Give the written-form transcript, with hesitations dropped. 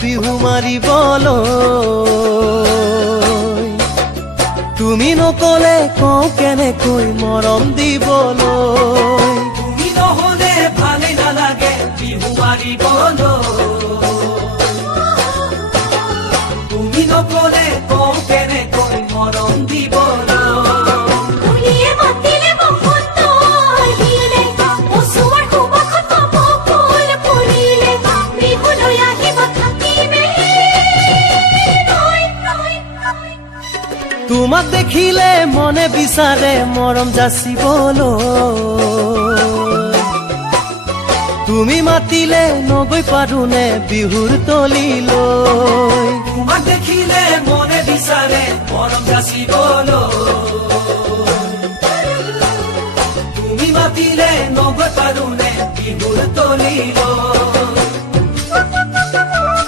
বিহু মাৰিবলৈ তুমি নকলে কওঁ কেনেকৈ মৰম দিবলৈ তুমি নহলে ভালে নালাগে বিহু মাৰিবলৈ তুমি নকলে কওঁ কেনেকৈ মৰম দিবলৈ তোমাক দেখিলে মনে বিচাৰে মৰম যাচিবলৈ তুমি মাতিলে নগৈ পাৰোনে বিহুৰ তলিলৈ তোমাক দেখিলে মনে বিচাৰে মৰম যাচিবলৈ তুমি মাতিলে নগৈ পাৰোনে বিহুৰ তলিলৈ